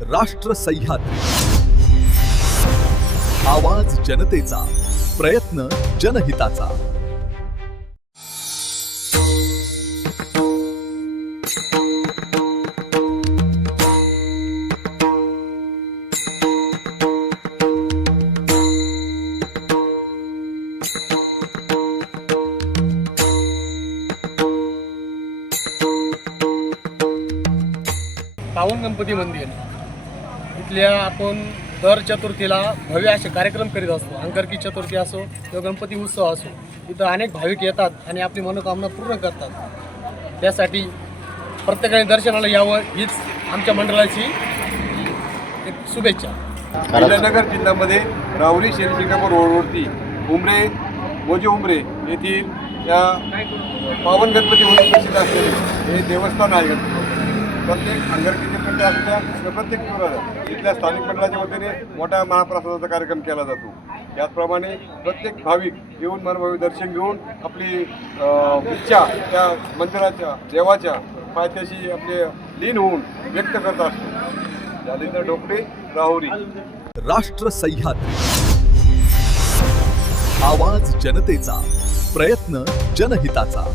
राष्ट्र सह्याद्री, आवाज जनतेचा, प्रयत्न जनहिताचा. पावन गणपती मंदिर इथल्या आपण दर चतुर्थीला भव्य असे कार्यक्रम करीत असतो. अंगारकी चतुर्थी असो किंवा गणपती उत्सव असो, इथं अनेक भाविक येतात आणि आपली मनोकामना पूर्ण करतात. त्यासाठी प्रत्येकाने दर्शनाला यावं हीच आमच्या मंडळाची एक शुभेच्छा. अहिल्यानगर जिल्ह्यामध्ये राहुरी शेरशिंगापूर रोडवरती मोजे उमरे येथील या पावन गणपती म्हणून प्रसिद्ध असलेले हे देवस्थान आहे. गणपती प्रत्येक अंगारकीचे पण असल्या तर प्रत्येक इथल्या स्थानिक मंडळाच्या वतीने मोठ्या महाप्रसादाचा कार्यक्रम केला जातो. त्याचप्रमाणे प्रत्येक भाविक येऊन मनभावी दर्शन घेऊन आपली इच्छा त्या मंदिराच्या देवाच्या पायथ्याशी आपले लीन होऊन व्यक्त करत असतो. जालिंदर डोकरे, राहुरी. राष्ट्र सह्याद्री, आवाज जनतेचा, प्रयत्न जनहिताचा.